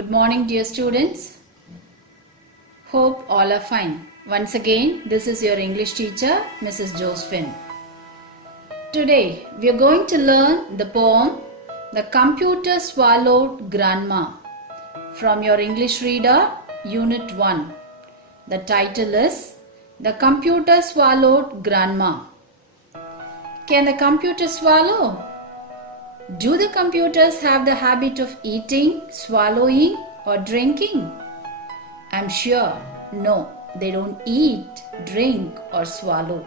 Good morning, dear students. Hope all are fine. Once again, this is your English teacher, Mrs. Josephine. Today, we are going to learn the poem The Computer Swallowed Grandma from your English Reader, Unit 1. The title is The Computer Swallowed Grandma. Can the computer swallow? Do the computers have the habit of eating, swallowing, or drinking? I'm sure no, they don't eat, drink, or swallow.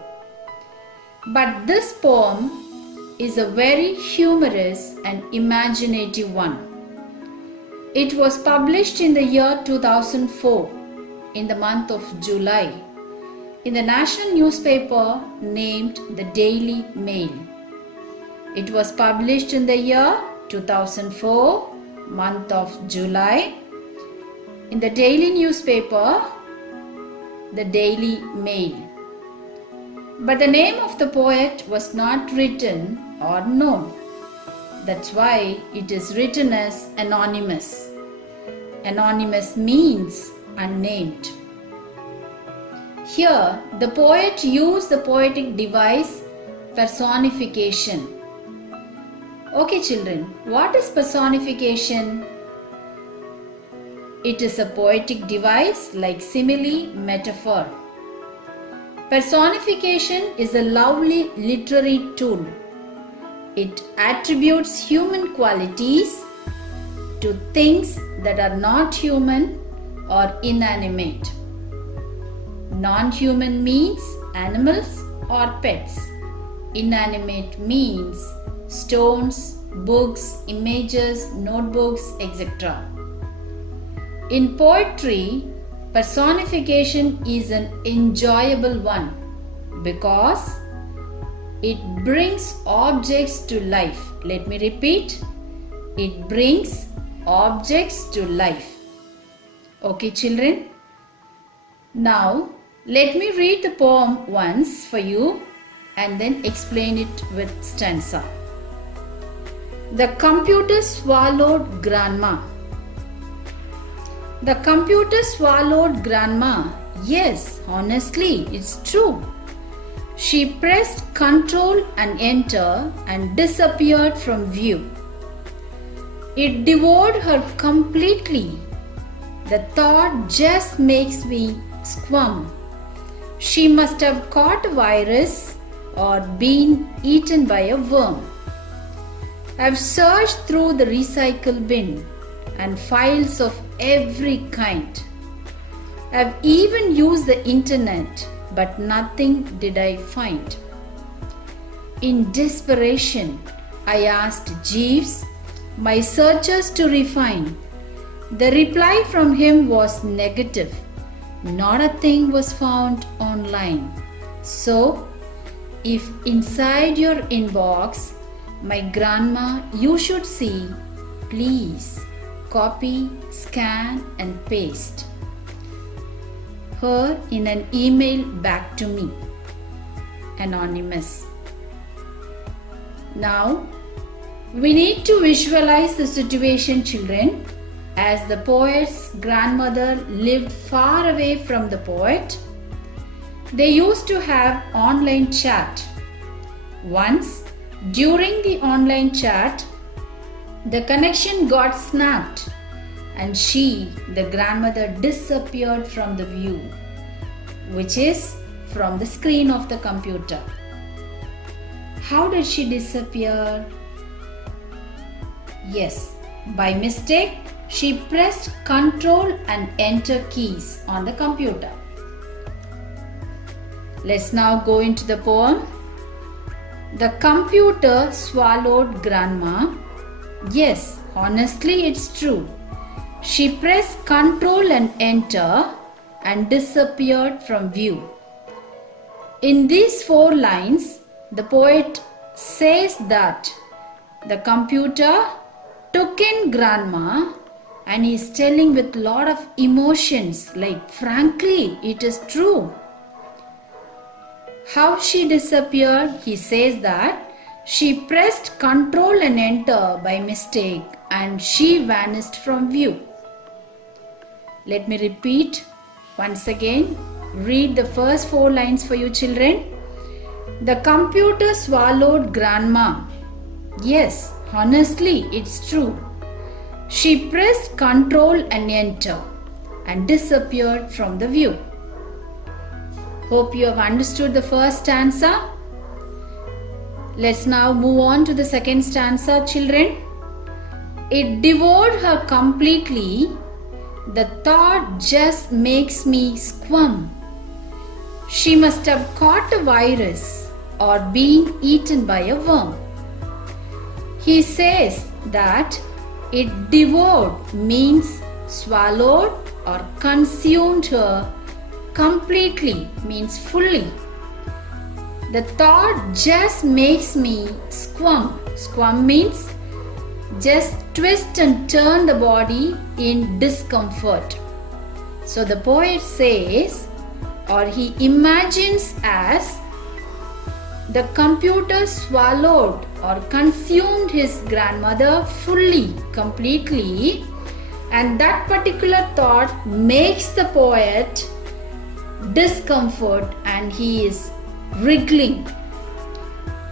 But this poem is a very humorous and imaginative one. It was published in the year 2004 in the month of July in the national newspaper named the Daily Mail. It was published in the year 2004, month of July, in the daily newspaper, the Daily Mail. But the name of the poet was not written or known. That's why it is written as anonymous. Anonymous means unnamed. Here, the poet used the poetic device personification. Okay children, what is personification? It is a poetic device like simile, metaphor. Personification is a lovely literary tool. It attributes human qualities to things that are not human or inanimate. Non-human means animals or pets. Inanimate means stones, books, images, notebooks, etc. In poetry, personification is an enjoyable one because it brings objects to life. Let me repeat. It brings objects to life. Okay, children? Now, let me read the poem once for you and then explain it with stanza. The computer swallowed grandma. The computer swallowed grandma. Yes, honestly, it's true. She pressed Ctrl and Enter and disappeared from view. It devoured her completely. The thought just makes me squirm. She must have caught a virus or been eaten by a worm. I've searched through the recycle bin and files of every kind. I've even used the internet, but nothing did I find. In desperation, I asked Jeeves, my searches to refine. The reply from him was negative. Not a thing was found online. So, if inside your inbox, my grandma you should see, please copy, scan and paste her in an email back to me. Anonymous. Now, we need to visualize the situation, children, as the poet's grandmother lived far away from the poet. They used to have online chat. Once, during the online chat, the connection got snapped and she, the grandmother, disappeared from the view, which is from the screen of the computer. How did she disappear? Yes, by mistake, she pressed Ctrl and Enter keys on the computer. Let's now go into the poem. The computer swallowed grandma. Yes, honestly, it's true. She pressed Ctrl and Enter and disappeared from view. In these 4 lines, the poet says that the computer took in grandma and he is telling with lot of emotions like, frankly, it is true. How she disappeared? He says that she pressed Ctrl and Enter by mistake and she vanished from view. Let me repeat once again. Read the first 4 lines for you children. The computer swallowed grandma. Yes, honestly, it's true. She pressed Control and Enter and disappeared from the view. Hope you have understood the first stanza. Let's now move on to the second stanza, children. It devoured her completely. The thought just makes me squirm. She must have caught a virus or been eaten by a worm. He says that it devoured means swallowed or consumed her completely means fully. The thought just makes me squirm. Squirm means just twist and turn the body in discomfort. So the poet says, or he imagines as, the computer swallowed or consumed his grandmother fully, completely, and that particular thought makes the poet discomfort and he is wriggling.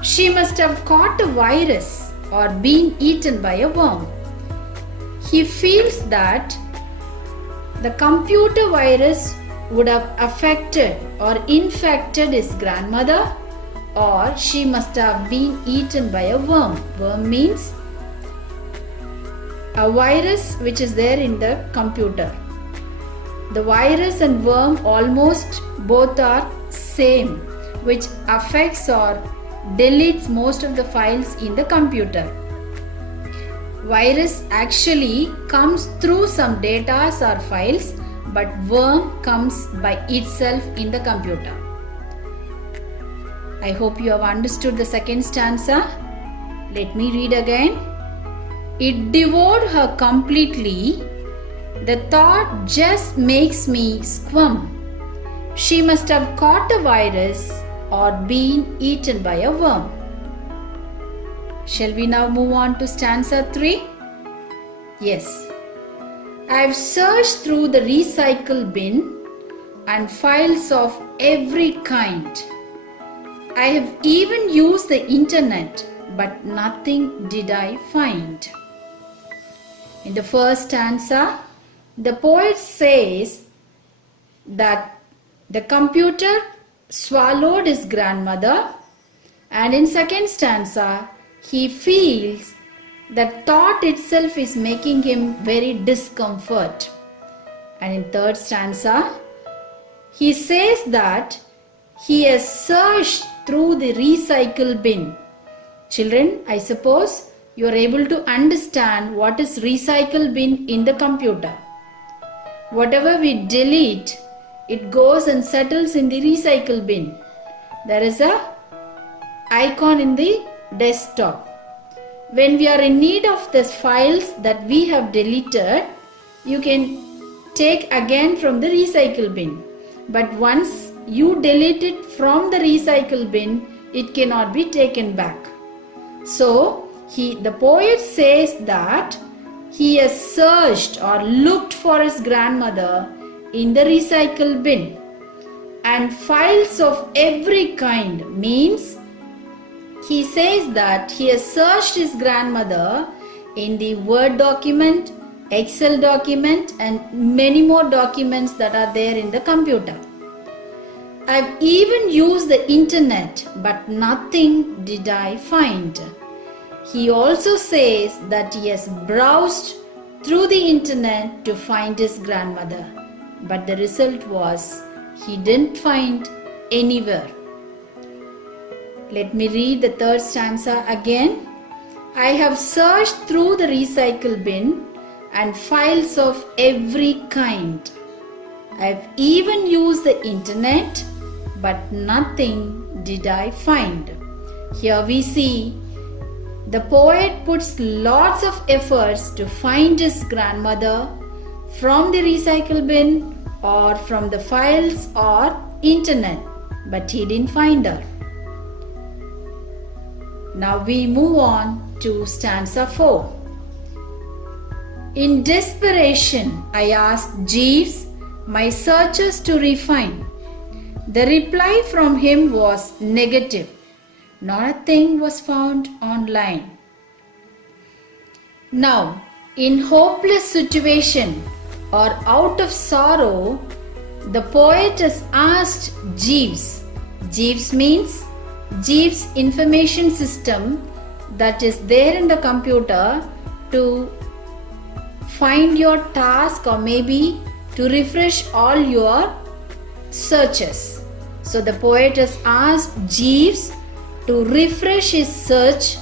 She must have caught a virus or been eaten by a worm. He feels that the computer virus would have affected or infected his grandmother, or she must have been eaten by a worm. Worm means a virus which is there in the computer. The virus and worm almost both are same, which affects or deletes most of the files in the computer. Virus actually comes through some data or files, but worm comes by itself in the computer. I hope you have understood the second stanza. Let me read again. It devoured her completely. The thought just makes me squirm. She must have caught a virus or been eaten by a worm. Shall we now move on to stanza 3? Yes. I've searched through the recycle bin and files of every kind. I have even used the internet, but nothing did I find. In the first stanza, the poet says that the computer swallowed his grandmother, and in second stanza, he feels that thought itself is making him very discomfort. And in third stanza, he says that he has searched through the recycle bin. Children, I suppose you are able to understand what is recycle bin in the computer. Whatever we delete, it goes and settles in the recycle bin. There is a icon in the desktop. When we are in need of the files that we have deleted, you can take again from the recycle bin. But once you delete it from the recycle bin, it cannot be taken back. So, the poet says that he has searched or looked for his grandmother in the recycle bin, and files of every kind means he says that he has searched his grandmother in the Word document, Excel document, and many more documents that are there in the computer. I've even used the internet, but nothing did I find. He also says that he has browsed through the internet to find his grandmother, but the result was he didn't find anywhere. Let me read the third stanza again. I have searched through the recycle bin and files of every kind. I've even used the internet, but nothing did I find. Here we see the poet puts lots of efforts to find his grandmother from the recycle bin or from the files or internet, but he didn't find her. Now we move on to stanza 4. In desperation, I asked Jeeves, my searches to refine. The reply from him was negative. Not a thing was found online. Now, in hopeless situation or out of sorrow, the poet has asked Jeeves. Jeeves means Jeeves information system that is there in the computer to find your task or maybe to refresh all your searches. So the poet has asked Jeeves to refresh his search,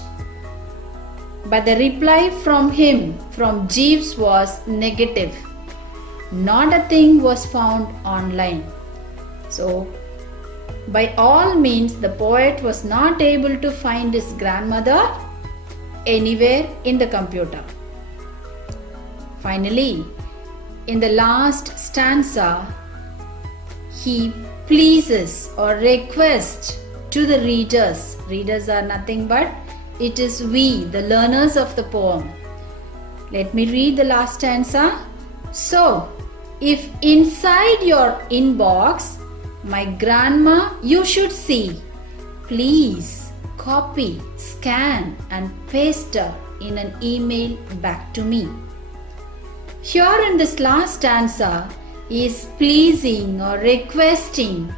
but the reply from him, from Jeeves, was negative. Not a thing was found online. So by all means, the poet was not able to find his grandmother anywhere in the computer. Finally, in the last stanza, he pleases or requests to the readers. Readers are nothing but it is we, the learners of the poem. Let me read the last stanza. So, if inside your inbox, my grandma you should see, please copy, scan and paste her in an email back to me. Here in this last stanza is pleasing or requesting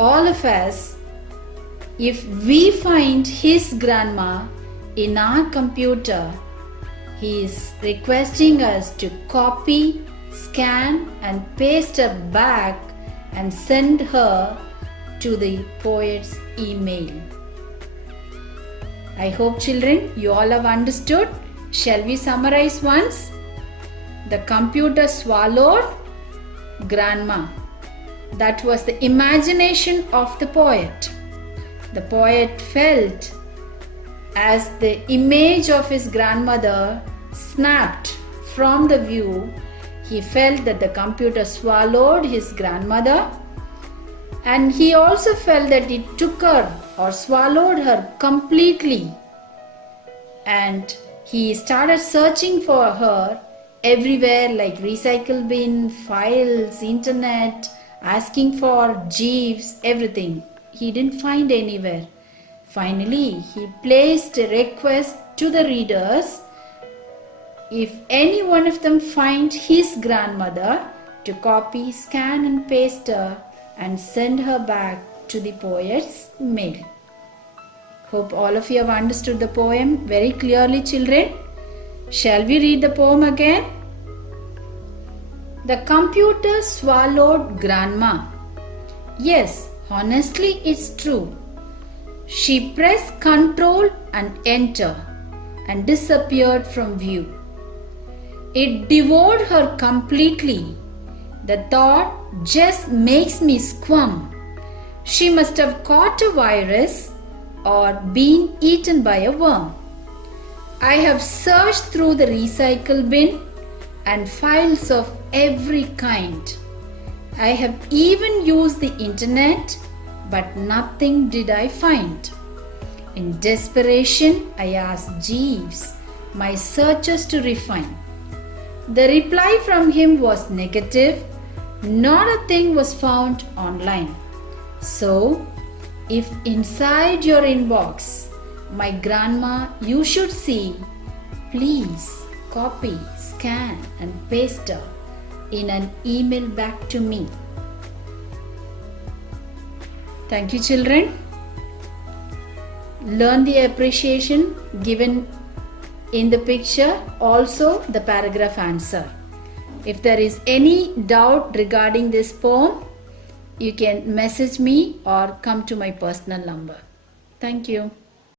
all of us, if we find his grandma in our computer, he is requesting us to copy, scan and paste her back and send her to the poet's email. I hope children you all have understood. Shall we summarize once? The computer swallowed grandma. That was the imagination of the poet. The poet felt as the image of his grandmother snapped from the view. He felt that the computer swallowed his grandmother, and he also felt that it took her or swallowed her completely, and he started searching for her everywhere, like recycle bin, files, internet, asking for Jeeves, everything. He didn't find anywhere. Finally, he placed a request to the readers, if any one of them find his grandmother, to copy, scan and paste her and send her back to the poet's mail. Hope all of you have understood the poem very clearly, children. Shall we read the poem again? The computer swallowed grandma. Yes, honestly it's true. She pressed Ctrl and Enter and disappeared from view. It devoured her completely. The thought just makes me squirm. She must have caught a virus or been eaten by a worm. I have searched through the recycle bin and files of every kind. I have even used the internet, but nothing did I find. In desperation, I asked Jeeves, my searches to refine. The reply from him was negative. Not a thing was found online. So, if inside your inbox, my grandma you should see, please copy, scan and paste her in an email back to me. Thank you, children. Learn the appreciation given in the picture, also the paragraph answer. If there is any doubt regarding this poem, you can message me or come to my personal number. Thank you.